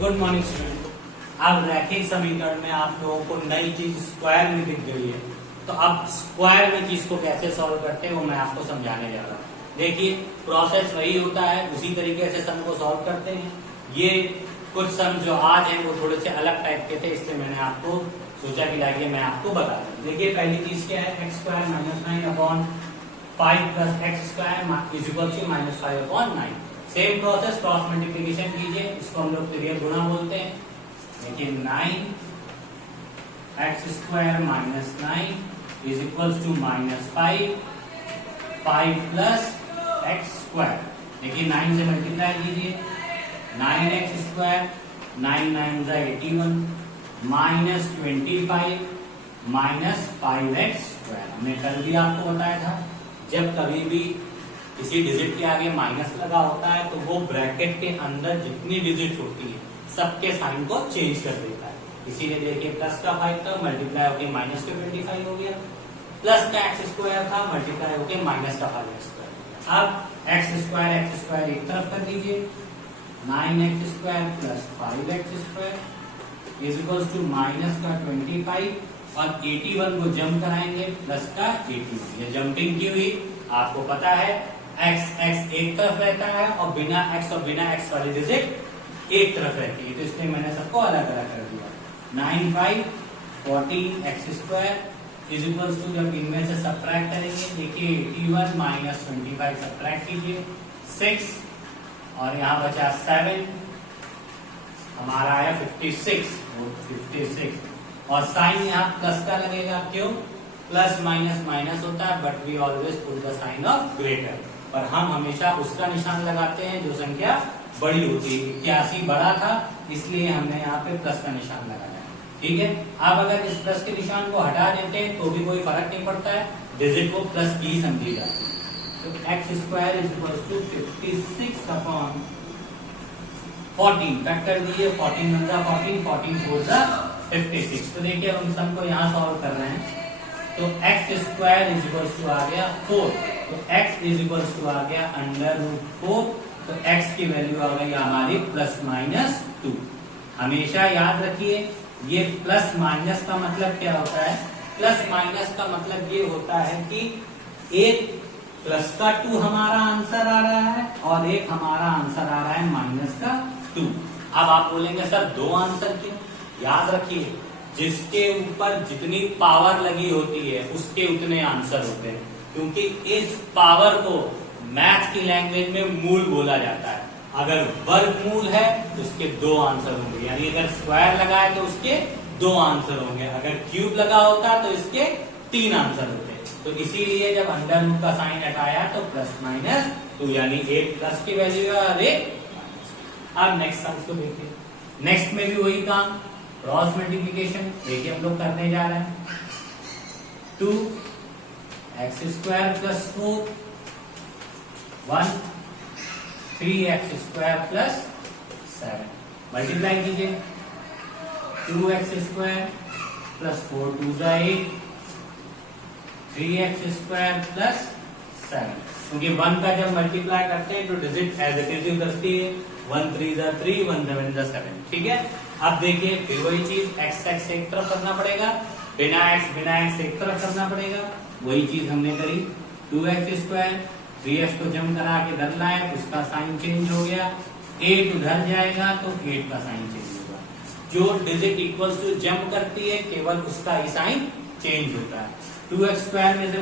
Good morning student. अब रैखिक समीकरण में आप लोगों को नई चीज स्क्वायर में दिख गई है, तो अब स्क्वायर में चीज को कैसे सॉल्व करते हैं वो मैं आपको समझाने जा रहा हूँ। देखिए प्रोसेस वही होता है, उसी तरीके से सम को सॉल्व करते हैं। ये कुछ सम जो आज हैं वो थोड़े से अलग टाइप के थे, इसलिए मैंने आपको सोचा कि लाइए मैं आपको बता दूं। देखिए पहली चीज क्या है, x square minus 9 upon 5 plus x square is equal to minus 5 upon 9। Same process, cross multiplication कीजिए, इसको हम लोग तिर्यक गुणा बोलते हैं। देखिए 9 x square minus 9 is equal to minus 5 plus x square. देखिए 9 से मल्टीप्लाई कीजिए, 9 एक्स स्क्वायर 9 9 जा 81 माइनस 25 माइनस 5 एक्स स्क्वायर। हमने कल भी आपको बताया था, जब कभी भी किसी डिजिट के आगे माइनस लगा होता है तो वो ब्रैकेट के अंदर जितनी डिजिट होती है सबके साइन को चेंज कर देता है। इसीलिए देखिए प्लस का 5 था मल्टीप्लाई होकर माइनस का 25 हो गया, प्लस का एक्स स्क्वायर था मल्टीप्लाई होकर माइनस का 5 एक्स स्क्वायर। अब एक्स स्क्वायर एक तरफ कर दीजिए, 9 x square plus 5 x square is equal to minus का 25 और 81 को जंप कराएंगे प्लस का 81। ये जंपिंग की हुई आपको पता है, एक्स एक तरफ रहता है और बिना एक्स वाली डिजिट एक तरफ रहती है, तो इसलिए मैंने सबको अलग अलग कर दिया। 9 5 14 x square is equal to, जब इनमें से सब्ट्रैक्ट करेंगे देखिए 81 माइनस 25 सब्ट्रैक्ट कीजिए 6 और यहाँ बचा 7, हमारा आया 56 और साइन यहाँ प्लस का लगेगा। क्यों? प्लस माइनस माइनस होता है, but we always put the sign of greater, पर हम हमेशा उसका निशान लगाते हैं जो संख्या बड़ी होती है। 81 बड़ा था इसलिए हमने यहाँ पे प्लस का निशान लगाया। ठीक है, अब अगर इस प्लस के निशान को हटा देते हैं तो भी कोई फर्क नहीं पड़ता है, डिजिट को प्लस की समझी जाती है। तो x square is equal to 56 upon 14 cut कर दीजिए, 14 1 जा 14, 14 4 जा 56। तो देखिए अब हम सम को यहाँ सॉल्व कर रहे हैं, तो x square is equal to आ गया 4, तो एक्स इज इक्वल टू आ गया √4, तो एक्स की वैल्यू आ गई हमारी प्लस माइनस 2। हमेशा याद रखिए ये प्लस माइनस का मतलब क्या होता है, प्लस माइनस का मतलब ये होता है कि एक प्लस का 2 हमारा आंसर आ रहा है और एक हमारा आंसर आ रहा है माइनस का 2। अब आप बोलेंगे सर दो आंसर क्यों? याद रखिए जिसके ऊपर जितनी पावर लगी होती है उसके उतने आंसर होते हैं, क्योंकि इस पावर को मैथ की लैंग्वेज में मूल बोला जाता है। अगर वर्गमूल है तो उसके 2 आंसर होंगे, यानी अगर स्क्वायर लगा है तो उसके 2 आंसर होंगे, अगर क्यूब लगा होता तो इसके 3 आंसर होते। तो इसीलिए जब अंडर रूट का साइन हटाया तो प्लस माइनस 2, यानी एक प्लस की वैल्यू है और एक। अब नेक्स्ट सम को देखिए, नेक्स्ट में भी वही काम, क्रॉस मल्टीप्लीकेशन। देखिए हम लोग करने जा रहे हैं 2 x square plus 4 1 3 x square plus 7 multiply कीजिए, 2 एक्स स्क्वायर प्लस 4 2 जा 8, 3 एक्स स्क्वायर प्लस 7। क्योंकि 1 का जब मल्टीप्लाई करते हैं तो डिजिट एज इट इज करती है, 1 3 जा 3 1 7 जा 7। ठीक है, अब देखिए फिर वही चीज एक्स एक तरफ करना पड़ेगा, बिना एक्स एक तरफ करना पड़ेगा। वही चीज हमने करी, 2 एक्स स्क्वायर 3 एक्स को जम करा के इधर लाए तो उसका साइन चेंज हो गया, 8 उधर जाएगा तो 8 का साइन चेंज होगा। जो डिजिट इक्वल्स टू जंप करती है केवल उसका ही साइन चेंज होता है। 2 एक्स स्क्वायर में से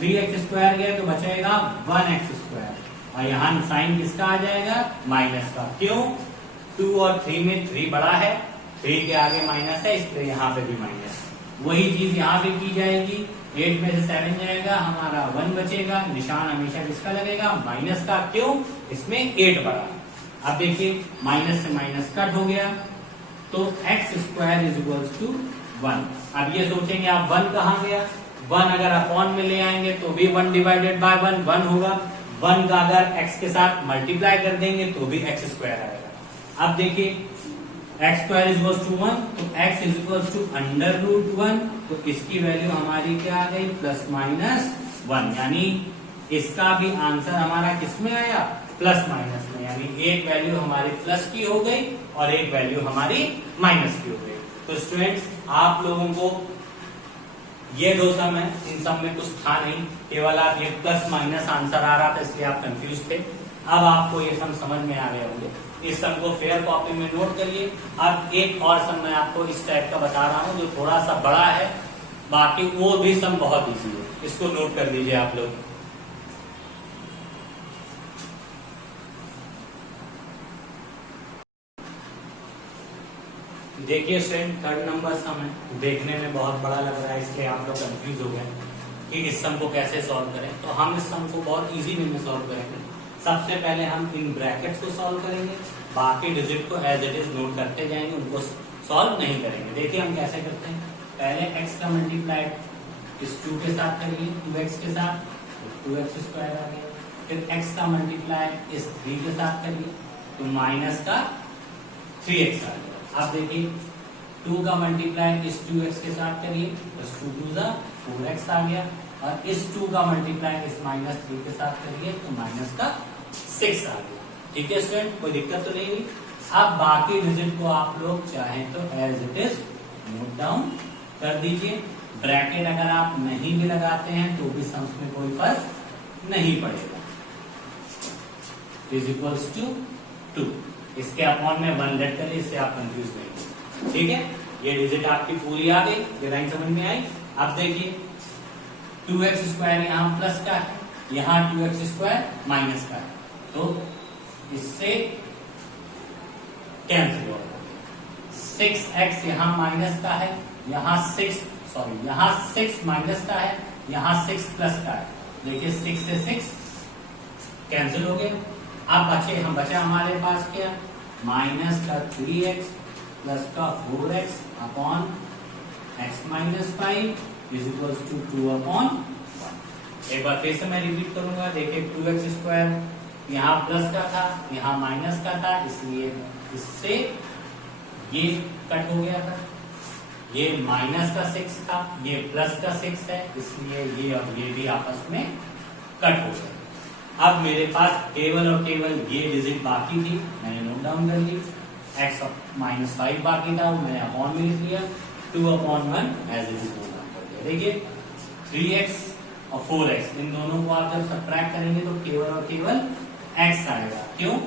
3 एक्स स्क्वायर गया तो बचेगा 1 एक्स स्क्वायर, और यहाँ साइन किसका आ जाएगा, माइनस का। क्यों? 2 और 3 में 3 बड़ा है, 3 के आगे माइनस है, इसलिए यहाँ पे भी माइनस। वही चीज यहाँ पे की जाएगी, 8 में से 7 जाएगा, हमारा 1 बचेगा, निशान हमेशा किसका लगेगा, माइनस का। क्यों? इसमें 8 बड़ा। अब देखिए माइनस से माइनस कट हो गया, तो x square is equal to 1। अब ये सोचेंगे आप 1 कहाँ गया, 1 अगर अपॉन में ले आएंगे तो भी 1 डिवाइडेड बाय 1 होगा, 1 का अगर x के साथ मल्टीप्लाई कर देंगे तो भी एक्स स्क्वायर आएगा। अब देखिए x square is equal to 1, तो x इज इक्वल टू √1, तो इसकी वैल्यू हमारी क्या आ गई, प्लस माइनस 1, यानी इसका भी आंसर हमारा किसमें आया, प्लस माइनस में, यानी एक वैल्यू हमारी प्लस की हो गई और एक वैल्यू हमारी माइनस की हो गई। तो स्टूडेंट्स आप लोगों को ये दो सम है, इन सम में कुछ था नहीं, केवल आप ये प्लस माइनस आंसर आ रहा था इसलिए आप कंफ्यूज थे। अब आपको ये सम समझ में आ गए होंगे, इस सम को फेयर कॉपी में नोट करिए। अब एक और सम मैं आपको इस टाइप का बता रहा हूँ जो थोड़ा सा बड़ा है, बाकी वो भी सम बहुत इजी है, इसको नोट कर लीजिए आप लोग। देखिए स्टूडेंट, थर्ड नंबर सम है, देखने में बहुत बड़ा लग रहा है इसलिए आप लोग कंफ्यूज हो गए कि इस सम को कैसे सॉल्व करें। तो हम इस सम को बहुत इजी वे में सॉल्व करेंगे। सबसे पहले हम इन ब्रैकेट्स को सॉल्व करेंगे, बाकी डिजिट को एज इट इज नोट करते जाएंगे, उनको सॉल्व नहीं करेंगे। देखिए हम कैसे करते हैं, पहले x का मल्टीप्लाई इस 2 के साथ करिए, 2x के साथ, तो 2x स्क्वायर आ गया। फिर x का मल्टीप्लाई इस 3 के साथ करिए तो माइनस का 3x आ गया। आप देखिए 2 का मल्टीप्लाई इस 2x के साथ करिए तो 2 2 4x आ गया, और इस 2 का मल्टीप्लाई इस माइनस 3 के साथ करिए तो माइनस का 6 आ गया। ठीक है स्टूडेंट, कोई दिक्कत तो नहीं हुई। अब बाकी डिजिट को आप लोग चाहें तो as it is note down कर दीजिए। ब्रैकेट अगर आप नहीं भी लगाते हैं तो भी सम्स में कोई फर्क नहीं पड़ेगा। इज इक्वल्स टू 2, इसके अपॉन में 1 लेट करिए, इससे आप कंफ्यूज नहीं होंगे। ठीक है, ये डिजिट आपकी पूरी आ गई, ये लाइन समझ में आई। अब देखिए 2x स्क्वायर यहाँ प्लस का है, यहाँ 2x स्क्वायर माइनस का है, तो इससे कैंसिल हो गया। 6x यहाँ माइनस का है, यहाँ 6 माइनस का है, यहाँ 6 प्लस का है। देखिए 6 से 6 कैंसिल हो गया। अब बचा हमारे पास क्या, माइनस का 3x प्लस का 4x upon x minus 5 is equal to 2 upon 1। एक बार फिर से मैं रिपीट करूंगा। देखिए 2x स्क्वायर यहाँ प्लस का था, यहाँ माइनस का था, इसलिए इससे ये कट हो गया था। ये माइनस का 6 था, ये प्लस का 6 है, इसलिए ये और ये भी आपस में कट हो गया। अब मेरे पास केवल और केवल ये डिजिट बाकी थी, मैंने नोट डाउन कर ली। x माइनस 5 बाकी था, वो मैंने अपॉन में लिख लिया, 2 upon 1 as it is note down कर दिया। देखिए 3x और 4x इन दोनों को आप जब सब्ट्रैक्ट करेंगे तो केवल और केवल x आएगा। क्यों,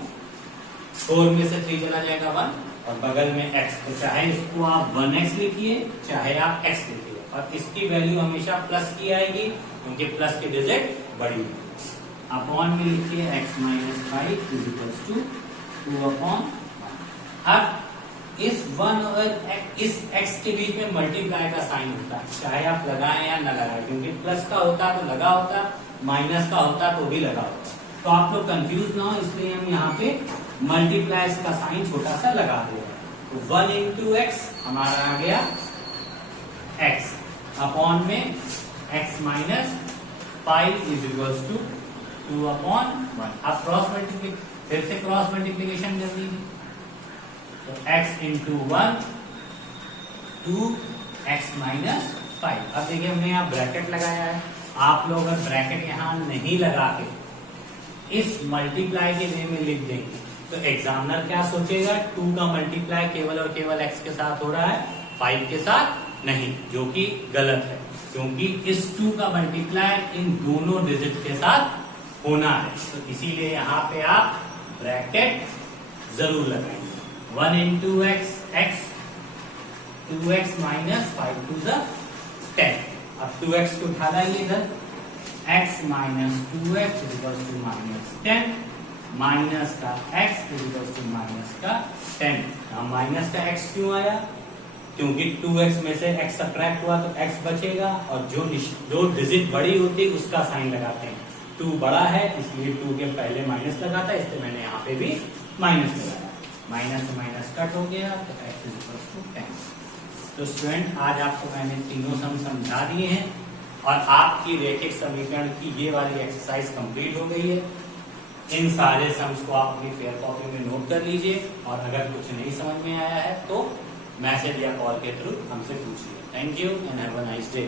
4 में से 3 चला जाएगा 1 और बगल में x, तो चाहे इसको आप 1x लिखिए चाहे आप x लिखिए, और इसकी वैल्यू हमेशा प्लस की आएगी क्योंकि प्लस की डिजिट बड़ी है। अपॉन में लिखिए x minus 5 is equals to 2 upon 1। अब इस 1 और इस x के बीच में मल्टीप्लाई का साइन होता है, चाहे आप लगाएं या न लगाएं, क्योंकि प्लस का होता तो लगा होता, माइनस का होता तो भी लगा होता। तो आप लोग कंफ्यूज ना हो, इसलिए हम यहाँ पे मल्टीप्लाई का साइन छोटा सा लगा दे रहे हैं। तो 1 इंटू एक्स हमारा आ गया x अपॉन में x minus 5 is equals to 2 upon 1। अब फिर से क्रॉस मल्टीप्लीकेशन कर दीजिए, तो x इंटू 1 2 x माइनस 5। अब देखिए हमने यहाँ ब्रैकेट लगाया है, आप लोग अगर ब्रैकेट यहाँ नहीं लगा के इस मल्टीप्लाई के वे में लिख देंगे तो एग्जामिनर क्या सोचेगा, 2 का मल्टीप्लाई केवल और केवल x के साथ हो रहा है, 5 के साथ नहीं, जो कि गलत है, क्योंकि इस 2 का मल्टीप्लाई इन दोनों डिजिट के साथ होना है। तो इसीलिए यहाँ पे आप ब्रैकेट जरूर लगाएंगे। 1 into x, x 2x minus 5 to 10। अब 2x को उठा लाइए इधर, x minus 2x equals to minus 10, minus का x इक्वल्स टू माइनस का 10। यहाँ माइनस का x क्यों आया, क्योंकि 2x में से x सब्ट्रैक्ट हुआ तो x बचेगा, और जो डिजिट बड़ी होती है उसका साइन लगाते हैं। 2 बड़ा है इसलिए 2 के पहले माइनस लगा था, इसलिए मैंने यहाँ पे भी माइनस लगाया। माइनस से माइनस कट हो गया तो x इक्वल्स टू 10। तो स्टूडेंट आज आपको मैंने तीनों सम समझा दिए हैं और आपकी रैखिक समीकरण की ये वाली एक्सरसाइज कंप्लीट हो गई है। इन सारे सम्स को आप अपनी फेयर कॉपी में नोट कर लीजिए, और अगर कुछ नहीं समझ में आया है तो मैसेज या कॉल के थ्रू हमसे पूछिए। Thank you and have a nice day.